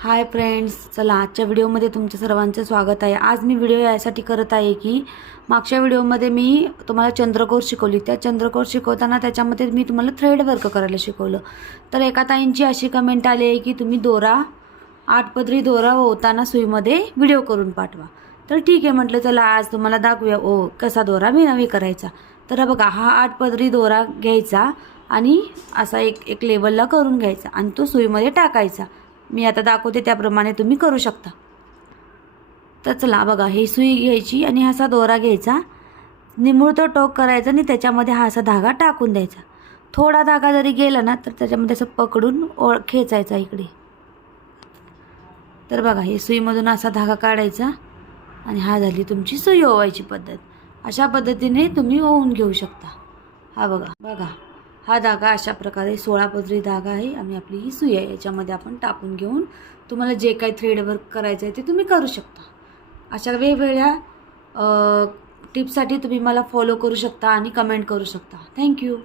Hi friends, चला आजच्या व्हिडिओमध्ये तुमच्या सर्वांचं स्वागत आहे। आज मी व्हिडिओ यासाठी करत आहे की मागच्या व्हिडिओमध्ये मी तुम्हाला चंद्रकोर शिकवली। त्या चंद्रकोर शिकवताना त्याच्यामध्ये मी तुम्हाला थ्रेड वर्क करायला शिकवलं। तर एका ताईंची अशी कमेंट आली आहे की तुम्ही दोरा 8 पदरी दोरा ओवताना सुईमध्ये व्हिडिओ करून पाठवा। तर ठीक आहे म्हटलं, चला आज तुम्हाला दाखवूया कसा दोरा बिनावी करायचा। तर बघा, हा 8 पदरी दोरा घ्यायचा आणि असा एक लेवलला करून घ्यायचा आणि तो सुईमध्ये टाकायचा। मी आता दाखवते त्याप्रमाणे तुम्ही करू शकता। तर चला बघा, ही सुई घ्यायची आणि असा दोरा घ्यायचा, निमुळतो टोक करायचं आणि त्याच्यामध्ये हा असा धागा टाकून द्यायचा। थोडा धागा जरी गेला ना तर त्याच्यामध्ये असं पकडून खेचायचा इकडे। तर बघा, ही सुईमधून असा धागा काढायचा आणि हा झाली तुमची सुई ओवायची पद्धत। अशा पद्धतीने तुम्ही ओवून घेऊ शकता। हा बघा, हा धागा अशा प्रकारे 16 पदरी धागा आहे आणि आपली ही सुई आहे, याच्यामध्ये आपण टाकून घेऊन तुम्हाला जे काही थ्रेड वर्क करायचं आहे ते तुम्ही करू शकता। अशा वेगवेगळ्या टिप्ससाठी तुम्ही मला फॉलो करू शकता आणि कमेंट करू शकता। थँक्यू।